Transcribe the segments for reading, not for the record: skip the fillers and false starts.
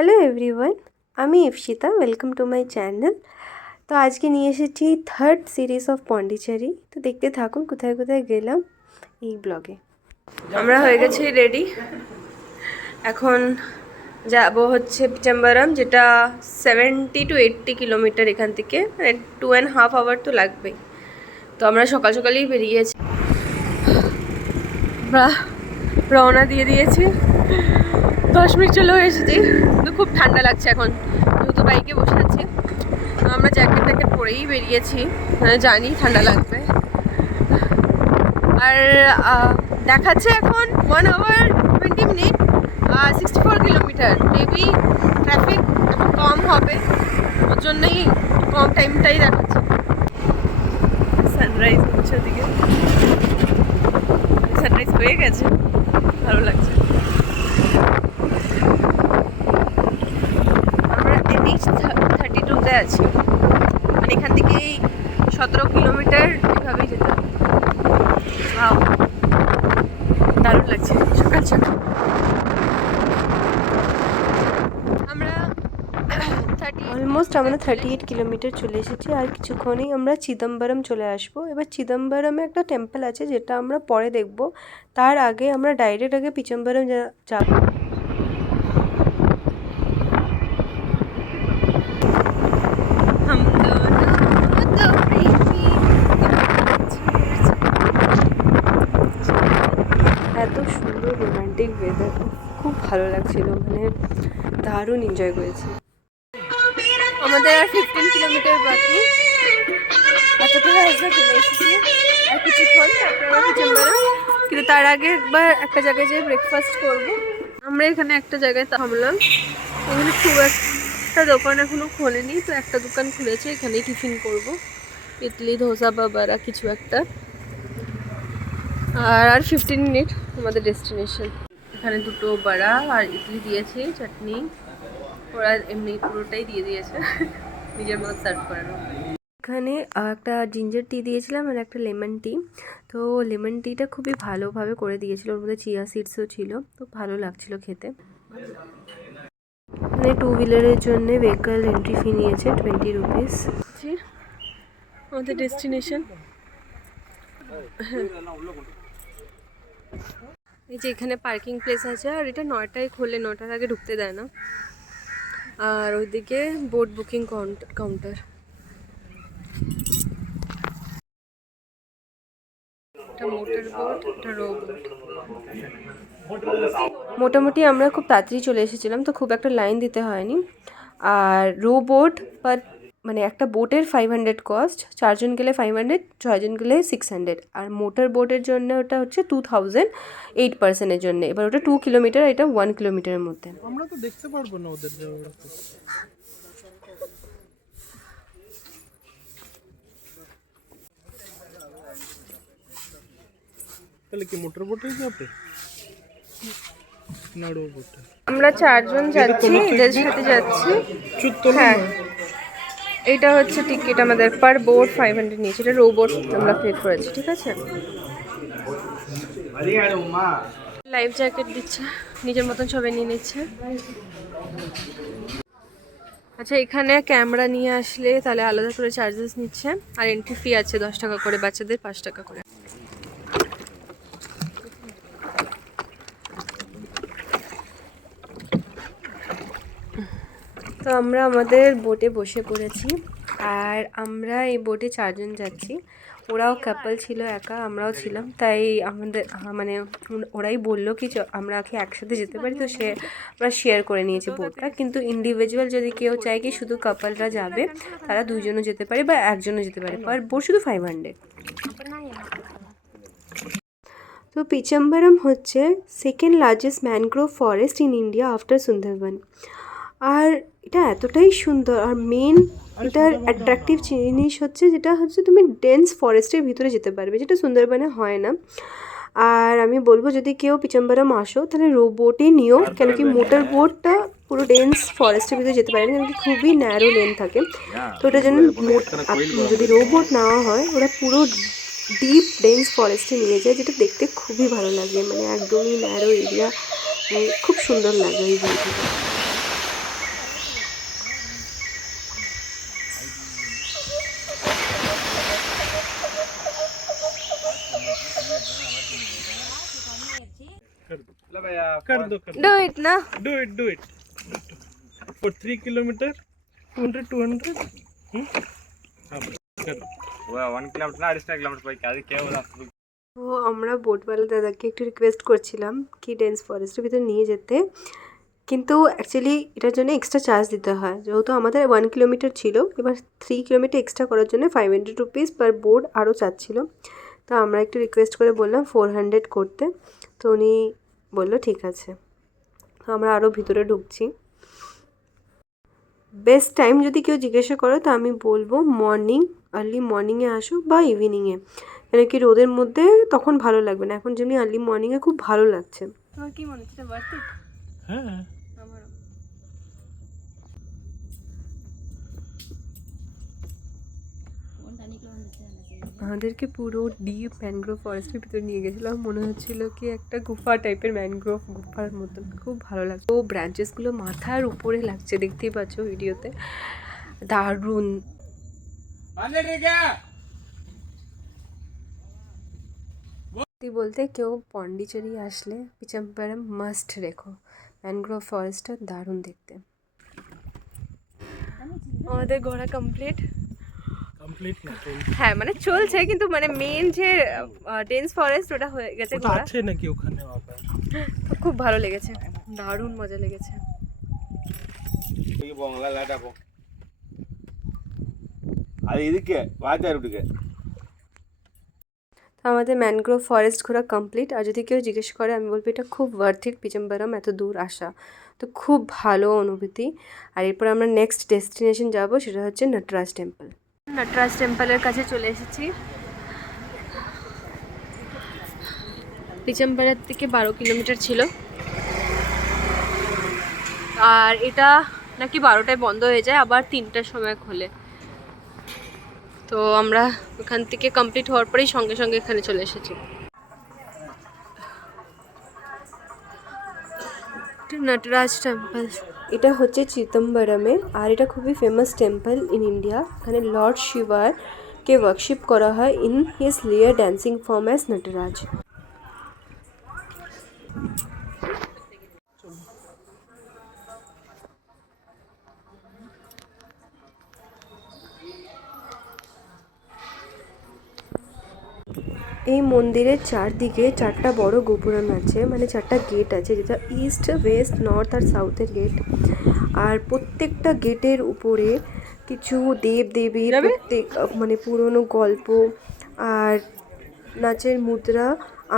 Hello everyone, আমি Ipsita. Welcome to my channel. তো আজকে নিয়ে এসেছি থার্ড সিরিজ অফ পন্ডিচেরি। তো দেখতে থাকুন কোথায় কোথায় গেলাম এই ব্লগে। আমরা হয়ে গেছি রেডি। এখন যাব হচ্ছে পিচাম্বারাম, যেটা 70 to 80 কিলোমিটার এখান থেকে, মানে 2.5 আওয়ার তো লাগবেই। তো আমরা সকাল সকালেই বেরিয়েছি, রওনা দিয়ে দিয়েছি। 10 মিনিট চলেও এসেছি, কিন্তু খুব ঠান্ডা লাগছে এখন, যেহেতু বাইকে বসে আছি। আমরা জ্যাকেট ট্যাকেট পরেই বেরিয়েছি, জানি ঠান্ডা লাগবে। আর দেখাচ্ছে এখন 1 hour 20 minute, 64 kilometre. Maybe traffic একটু কম হবে, ওর জন্যই কম টাইমটাই দেখাচ্ছে। সানরাইজ হচ্ছে ওদিকে, সানরাইজ হয়ে গেছে, ভালো লাগছে। আমরা NH 32-তে আছি, মানে এখান থেকেই 17 কিলোমিটার এভাবেই যেতে হবে। দারুণ লাগছে সকাল সকাল। আমরা অলমোস্ট 38 কিলোমিটার চলে এসেছি। আর কিছুক্ষণেই আমরা চিদম্বরম চলে আসবো। এবার চিদম্বরমে একটা টেম্পল আছে, যেটা আমরা পরে দেখব। তার আগে আমরা ডাইরেক্ট আগে পিচম্বরম যাব। এত সুন্দর রোমান্টিক ওয়েদার, খুব ভালো লাগছিল, মানে দারুণ এনজয় করেছি। আমাদের আর 15 কিলোমিটার বাকি, এতটা রাস্তা চলে এসেছি। আর কিছুক্ষণ তারপরে আমরা পিচম্বরম, কিন্তু তার আগে একবার একটা জায়গায় যেয়ে ব্রেকফাস্ট করবো। আমরা এখানে একটা জায়গায় থামলাম। এখানে খুব একটা দোকান এখনো খোলেনি, তো একটা দোকান খুলেছে, এখানেই টিফিন করব, ইডলি ধোসা বা বড়া কিছু একটা। আর 15 মিনিট আমাদের ডেস্টিনেশন। এখানে দুটো বড়া আর ইডলি দিয়েছে, চাটনি। ওরা এমনি পুরোটাই দিয়ে দিয়েছে, নিজের মতো সার্ভ করানো। এখানে একটা জিঞ্জার টি দিয়েছিলাম আর একটা লেমন টি। তো লেমন টিটা খুবই ভালোভাবে করে দিয়েছিল, ওর মধ্যে চিয়া সিডসও ছিল, তো ভালো লাগছিল খেতে। মানে 2 হুইলারের জন্য ভেহিকল এন্ট্রি ফি নিয়েছে 20 রুপিস। আমাদের ডেস্টিনেশন। এই যে এখানে পার্কিং প্লেস আছে, আর এটা 9টায় খোলে, 9টার আগে ঢুকতে দেয় না। আর ওইদিকে বোট বুকিং কাউন্টার। এটা মোটর বোট, এটা রো বোট। মোটামুটি আমরা খুব তাড়াতাড়ি চলে এসেছিলাম, তো খুব একটা লাইন দিতে হয়নি। আর রো বোট বাট মানে একটা বোটের 500 কস্ট, 4 জন গেলে 500, 6 জন গেলে 600। আর মোটর বোটের জন্য ওটা হচ্ছে 2000 8 পার্সনের জন্য। এবার ওটা 2 কিলোমিটার, এটা 1 কিলোমিটারের মধ্যে। আমরা তো দেখতে পারবো না ওদের যাওয়ার। তাহলে কি মোটর বোটে যাবে না রো বোটে? আমরা 4 জন যাচ্ছি, এদের সাথে যাচ্ছি। হ্যাঁ, এইটা হচ্ছে টিকিট আমাদের, পার বোট 500 নিয়েছে। এটা রো বোট আমরা পে করেছি, ঠিক আছে। লাইফ জ্যাকেট দিচ্ছে, নিজের মতন সবাই নিয়ে নিচ্ছে। আচ্ছা, এখানে ক্যামেরা নিয়ে আসলে তাহলে আলাদা করে চার্জেস নিচ্ছে, আর এন্ট্রি ফি আছে 10 টাকা করে, বাচ্চাদের 5 টাকা করে। তো আমরা আমাদের বোটে বসে পড়েছি, আর আমরা এই বোটে 4 জন যাচ্ছি। ওরাও কাপল ছিল, একা আমরাও ছিলাম, তাই আমাদের মানে ওরাই বললো কি আমরা কি একসাথে যেতে পারি, তো আমরা শেয়ার করে নিয়েছি বোটটা। কিন্তু ইন্ডিভিজুয়াল যদি কেউ চায় কি শুধু কাপলরা যাবে, তারা 2 জনও যেতে পারে বা 1 জনও যেতে পারে, পার বোট শুধু 500। তো পিচাম্বরম হচ্ছে second largest mangrove forest in India after Sundarban. আর এটা এতটাই সুন্দর, আর মেন এটার অ্যাট্রাকটিভ জিনিস হচ্ছে যেটা হচ্ছে তুমি ডেন্স ফরেস্টের ভিতরে যেতে পারবে, যেটা সুন্দরবনে হয় না। আর আমি বলবো যদি কেউ পিচাম্বরম আসো তাহলে রো বোটই নিও, কেন কি মোটর বোটটা পুরো ডেন্স ফরেস্টের ভিতরে যেতে পারে না, কেন কি খুবই ন্যারো লেন থাকে। তো ওটার জন্য যদি রো বোট নেওয়া হয়, ওরা পুরো ডিপ ডেন্স ফরেস্টে নিয়ে যায়, যেটা দেখতে খুবই ভালো লাগে, মানে একদমই ন্যারো এরিয়া, খুব সুন্দর লাগে এই জায়গাটা। कर दो कर दो कर डू इट ना डू इट फॉर 3 किलोमीटर 200 हाँ कर दो 1 किलोमीटर ना 2.5 किलोमीटर पైకి అది కేవలం তো আমরা বোটওয়ালা দাদাকে একটু রিকোয়েস্ট করছিলাম কি ডেন্স ফরেস্টের ভিতরে নিয়ে যেতে, কিন্তু অ্যাকচুয়ালি এটার জন্য এক্সট্রা চার্জ দিতে হয়। যেহেতু আমাদের 1 কিলোমিটার ছিল, এবার 3 কিলোমিটার এক্সট্রা করার জন্য 500 রুপিস পার বোর্ড আরও চাচ্ছিল। তো আমরা একটু রিকোয়েস্ট করে বললাম 400 করতে, তো উনি বললো ঠিক আছে। তো আমরা আরও ভিতরে ঢুকছি। বেস্ট টাইম যদি কেউ জিজ্ঞাসা করো তো আমি বলবো মর্নিং, আর্লি মর্নিংয়ে আসো বা ইভিনিংয়ে, কেন কি রোদের মধ্যে তখন ভালো লাগবে না। এখন যেমনি আর্লি মর্নিংয়ে খুব ভালো লাগছে। তোমার কি মনে হচ্ছে ওয়ার্থ ইট? হ্যাঁ আমারও। আমাদেরকে পুরো ডিপ ম্যানগ্রোভ ফরেস্টের ভিতরে নিয়ে গেছিলো। আমার মনে হচ্ছিলো কি একটা গুফা টাইপের, ম্যানগ্রোভ গুফার মতন, খুব ভালো লাগছে। ও ব্রাঞ্চেসগুলো মাথার উপরে লাগছে, দেখতেই পাচ্ছ ভিডিওতে, দারুণ। বলতে কেউ পন্ডিচেরি আসলে পিচাম্পারাম মাস্ট রেখো, ম্যানগ্রোভ ফরেস্টটা দারুণ দেখতে। আমাদের ঘোরা কমপ্লিট। কমপ্লিট না হ্যাঁ মানে চলছে, কিন্তু মানে মেন যে ডেন্স ফরেস্ট ওটা হয়ে গেছে ওটা ঘোরা। আছে নাকি ওখানে আবার? তো খুব ভালো লেগেছে, দারুণ মজা লেগেছে। ಈ ಬೊಂಗಲ ಲೇಟ್ ಆಪೋ ಅದು ಇದಕ್ಕೆ ವಾಚಾರುಡಿಗೆ। তো আমাদের ম্যানগ্রোভ ফরেস্ট ঘোরা কমপ্লিট। আর যদি কেউ জিজ্ঞেস করে আমি বলবো এটা খুব ওয়ার্থ ইট, পিচাম্বারাম এত দূর আসা, তো খুব ভালো অনুভূতি। আর এরপর আমরা নেক্সট ডেস্টিনেশন যাব, সেটা হচ্ছে নটরাজ টেম্পল। নটরাজ টেম্পলের কাছে চলে এসেছি। পিচাম্বারার থেকে 12 কিলোমিটার ছিল, আর এটা নাকি 12টায় বন্ধ হয়ে যায়, আবার 3টার সময় খোলে। তো আমরা ওখান থেকে কমপ্লিট হওয়ার পরেই সঙ্গে সঙ্গে এখানে চলে এসেছি। নটরাজ টেম্পল, এটা হচ্ছে চিদম্বরমে, আর এটা খুবই ফেমাস টেম্পল ইন ইন্ডিয়া। এখানে লর্ড শিবার কে ওয়ার্কশিপ করা হয় ইন হিজ লিয়ার ড্যান্সিং ফর্ম অ্যাজ নটরাজ। এই মন্দিরের চারদিকে 4টা বড় গোপুরম আছে, মানে 4টা গেট আছে, যেটা ইস্ট, ওয়েস্ট, নর্থ আর সাউথের গেট। আর প্রত্যেকটা গেটের উপরে কিছু দেব দেবীর প্রত্যেক মানে পুরনো গল্প আর নাচের মুদ্রা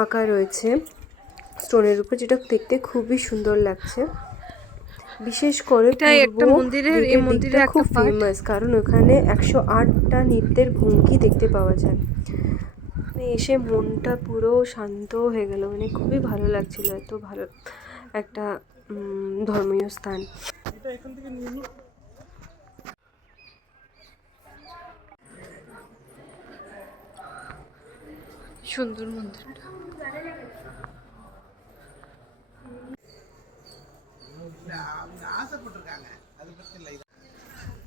আঁকা রয়েছে স্টোনের উপর, যেটা দেখতে খুবই সুন্দর লাগছে। বিশেষ করে এই মন্দিরটা খুব ফেমাস, কারণ ওখানে 108টা নৃত্যের ভঙ্গি দেখতে পাওয়া যায়। এসে মনটা পুরো শান্ত হয়ে গেল, মানে খুবই ভালো লাগছিল। এত ভালো একটা ধর্মীয় স্থান। সুন্দর মন্দিরটা,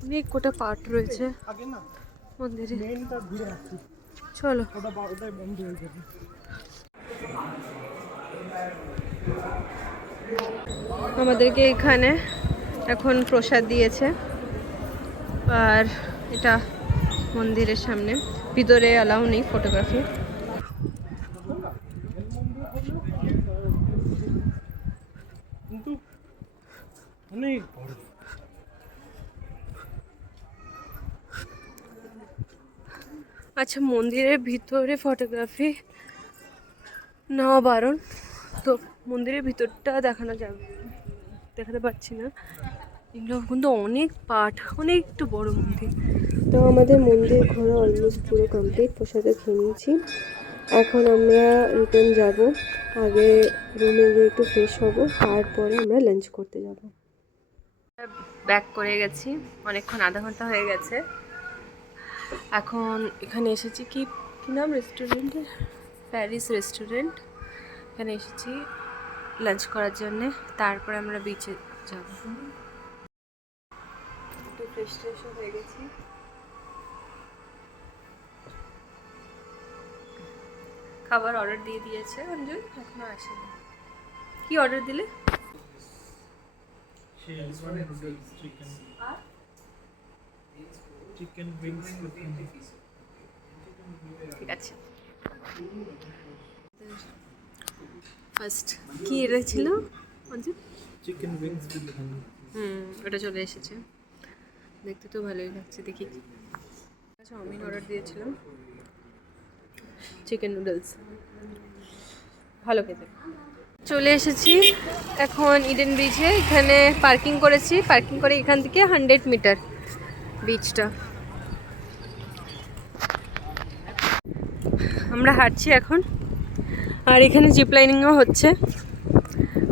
অনেক কটা পার্ট রয়েছে মন্দিরে। চলো আমাদেরকে এখানে এখন প্রসাদ দিয়েছে, আর এটা মন্দিরের সামনে, ভিতরে অ্যালাউ নেই ফটোগ্রাফি। কিন্তু অনেক বড়। আচ্ছা, মন্দিরের ভিতরে ফটোগ্রাফি নেওয়া বারণ, তো মন্দিরের ভিতরটা দেখাতে পারছি না। এগুলো কিন্তু অনেক পাঠ, অনেক একটু বড় মন্দির। তো আমাদের মন্দির ঘোরা অলমোস্ট পুরো কমপ্লিট, প্রসাদে খেয়ে নিয়েছি। এখন আমরা রিটার্ন যাব, আগে রুমে গিয়ে একটু ফ্রেশ হব, তারপরে আমরা লাঞ্চ করতে যাব। ব্যাক করে গেছি, অনেকক্ষণ, আধা ঘন্টা হয়ে গেছে। এখন এখানে এসেছি কি নাম রেস্টুরেন্টের, প্যারিস রেস্টুরেন্ট। এখানে এসেছি লাঞ্চ করার জন্যে, তারপরে আমরা বিচে যাব। একটু ফ্রেশ হয়ে গেছি। খাবার অর্ডার দিয়ে দিয়েছে অঞ্জু, এখনো আসেনি। কি অর্ডার দিলে? Szechuan noodles, chicken wings with ঠিক আছে। ফার্স্ট কি এটা ছিল Anjit? chicken wings with honey. ওটা চলে এসেছে, দেখতে তো ভালোই লাগছে। দেখি, চাউমিন অর্ডার দিয়েছিলাম, চিকেন নুডলস, ভালো খেতে। চলে এসেছি এখন ইডেন বিচে। এখানে পার্কিং করেছি, পার্কিং করে এখান থেকে 100 মিটার বিচটা। আমরা হাঁটছি এখন, আর এখানে জিপ লাইনিংও হচ্ছে,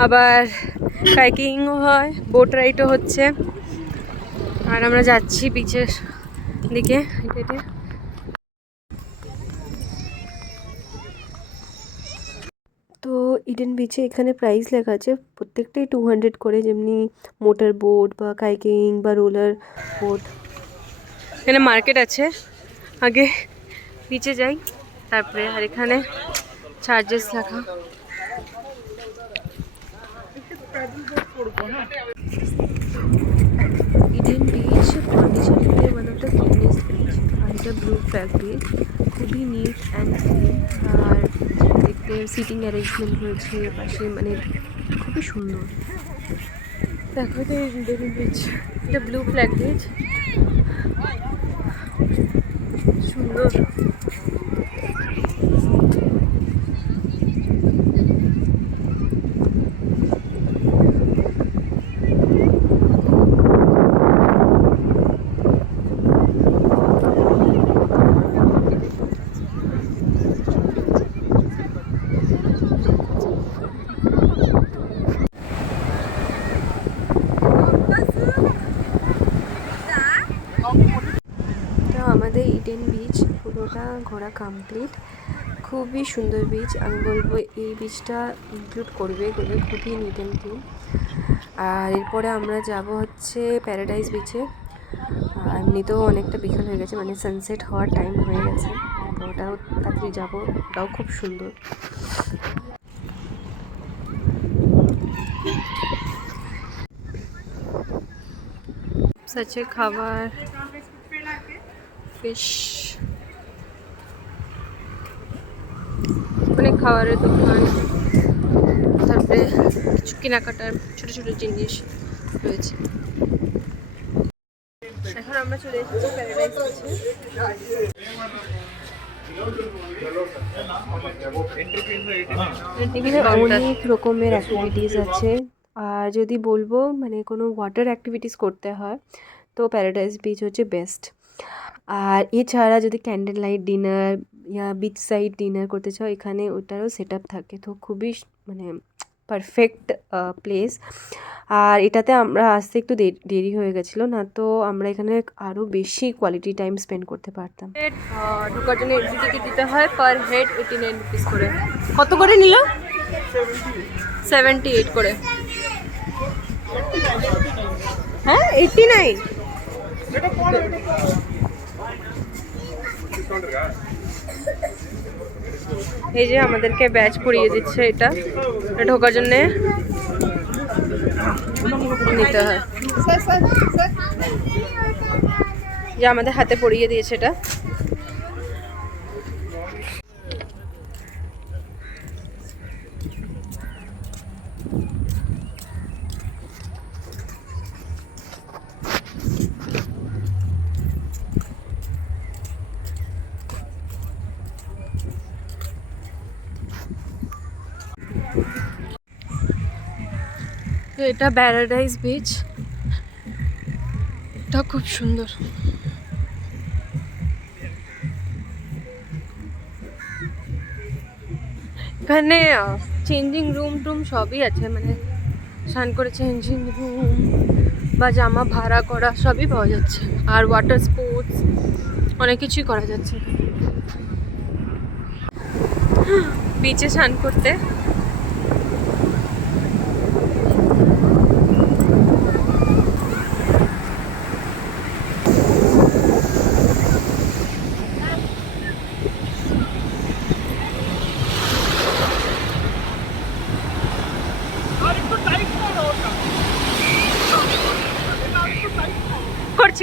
আবার কাইকিংও হয়, বোট রাইডও হচ্ছে। আর আমরা যাচ্ছি বিচের দিকে হেঁটে। তো ইডেন বিচে এখানে প্রাইস লেখা আছে প্রত্যেকটাই 200 করে, যেমনি মোটর বোট বা কাইকিং বা রোলার বোট। এখানে মার্কেট আছে, আগে বিচে যাই তারপরে। আর এখানে চার্জেস লেখা। ইডেন বিচ পন্ডিচেরিতে one of the cleanest beach, আর এটা ব্লু ফ্ল্যাগ বিচ, খুবই নিট অ্যান্ড ক্লিন। আর দেখতে সিটিং অ্যারেঞ্জমেন্ট হয়েছে পাশে, মানে খুবই সুন্দর। দেখো তো ইডেন বিচ, এটা ব্লু ফ্ল্যাগ বিচ, সুন্দর। তো আমাদের ইডেন বিচ পুরোটা ঘোরা কমপ্লিট, খুবই সুন্দর বিচ। আমি বলবো এই বিচটা ইনক্লুড করবে, খুবই নিট অ্যান্ড ক্লিন। আর এরপরে আমরা যাব হচ্ছে প্যারাডাইস বিচে। এমনিতেও অনেকটা বিকেল হয়ে গেছে, মানে সানসেট হওয়ার টাইম হয়ে গেছে, তো ওটাও তাড়াতাড়ি যাবো, ওটাও খুব সুন্দর। সাথে খাবার, ফিশ, অনেক খাবারের দোকান, তারপরে কিছু কেনাকাটার ছোট ছোট জিনিস রয়েছে। এখন আমরা চলে এসেছি প্যারাডাইস বিচে। অনেক রকমের অ্যাক্টিভিটিস আছে, আর যদি বলবো মানে কোনো ওয়াটার অ্যাক্টিভিটিস করতে হয় তো প্যারাডাইস বিচ হচ্ছে বেস্ট। আর এছাড়া যদি ক্যান্ডেল লাইট ডিনার ইয়া বিচ সাইড ডিনার করতে চাও, এখানে ওটারও সেট আপ থাকে, তো খুবই মানে পারফেক্ট প্লেস। আর এটাতে আমরা আসতে একটু দেরি হয়ে গেছিলো, না তো আমরা এখানে আরও বেশি কোয়ালিটি টাইম স্পেন্ড করতে পারতাম। ঢোকার জন্য এন্ট্রি টিকিট দিতে হয়, পার হেড 89 রুপিস করে। কত করে নিল? 78 করে। হ্যাঁ 89। এই যে আমাদেরকে ব্যাচ পরিয়ে দিচ্ছে, এটা ঢোকার জন্যে নিতে হয়, যে আমাদের হাতে পরিয়ে দিয়েছে এটা। তো এটা প্যারাডাইস বিচ, এটা খুব সুন্দর। এখানে চেঞ্জিং রুম সবই আছে, মানে স্নান করে চেঞ্জিং রুম বা জামা ভাড়া করা সবই পাওয়া যাচ্ছে। আর ওয়াটার স্পোর্টস অনেক কিছুই করা যাচ্ছে বিচে স্নান করতে।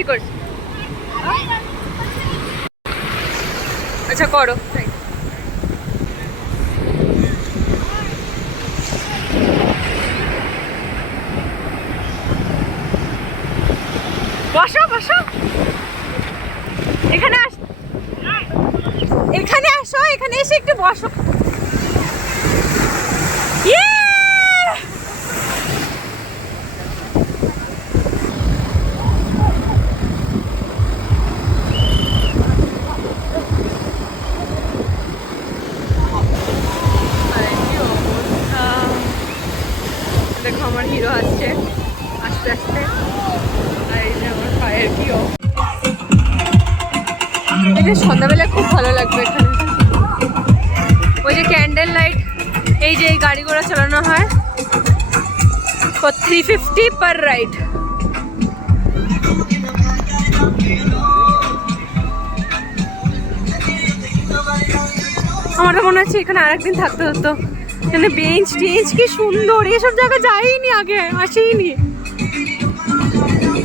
করছি আচ্ছা করো। বসো বসো, এখানে আসো, এখানে এসে একটু বসো। দেখো আমার হিরো আসছে আস্তে আস্তে, আর এই যে আমার পায়ের কি এটা সন্ধ্যাবেলা খুব ভালো লাগবে এখানে। ওই যে ক্যান্ডেল লাইট, এই যে এই গাড়ি ঘোড়া চালানো হয়, 350 পার রাইড। আমার তো মনে হচ্ছে এখানে আরেকদিন থাকতে হতো। এখানে বেঞ্চ টেঞ্চ কি সুন্দর, এসব জায়গা যাইনি আগে, আসিনি।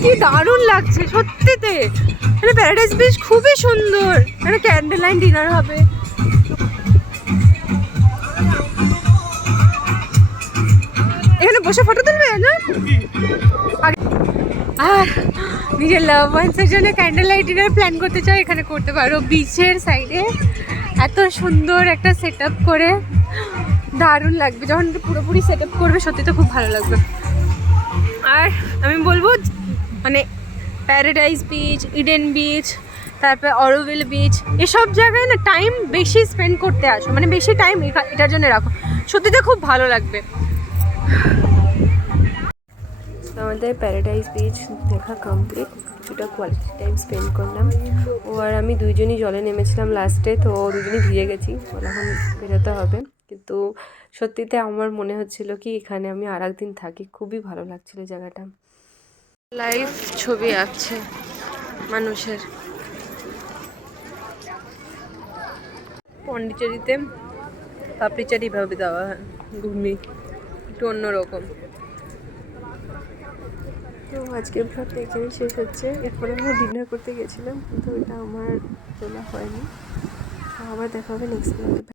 কি দারুণ লাগছে সত্যিতে, এখানে প্যারাডাইস বিচ খুবই সুন্দর। এখানে ক্যান্ডেল লাইট ডিনার হবে। এখানে বসে ফটো তুলবে না? আর নিজের লাভ ওয়ান্সের জন্য ক্যান্ডেল লাইট ডিনার প্ল্যান করতে চাও, এখানে করতে পারো। বিচের সাইডে এত সুন্দর একটা সেট আপ করে, দারুণ লাগবে যখন পুরোপুরি সেট আপ করবে, সত্যি তো খুব ভালো লাগবে। আর আমি বলবো মানে প্যারাডাইস বিচ, ইডেন বিচ, তারপরে অরোভিল বিচ, এসব জায়গায় না টাইম বেশি স্পেন্ড করতে আসো, মানে বেশি টাইম এটার জন্য রাখো, সত্যিতে খুব ভালো লাগবে। আমাদের প্যারাডাইস বিচ দেখা কমপ্লিট, কিছুটা কোয়ালিটি টাইম স্পেন্ড করলাম। ও আর আমি দুইজনই জলে নেমেছিলাম লাস্টে, তো দুজনই ভিজে গেছি, এখন বেরোতে হবে। কিন্তু সত্যিতে আমার মনে হচ্ছিল কি এখানে আমি আর একদিন থাকি, খুবই ভালো লাগছিল জায়গাটা। লাইভ ছবি আঁকছে মানুষের। পন্ডিচেরিতে পাপড়ি চাট এইভাবে দেওয়া হয়, ঘুগনি একটু অন্যরকম। তো আজকের ব্লগটা এখানে শেষ হচ্ছে। এরপরে আমি ডিনার করতে গেছিলাম, কিন্তু এটা আমার তোলা হয়নি। আবার দেখা হবে নেক্সট ব্লগে।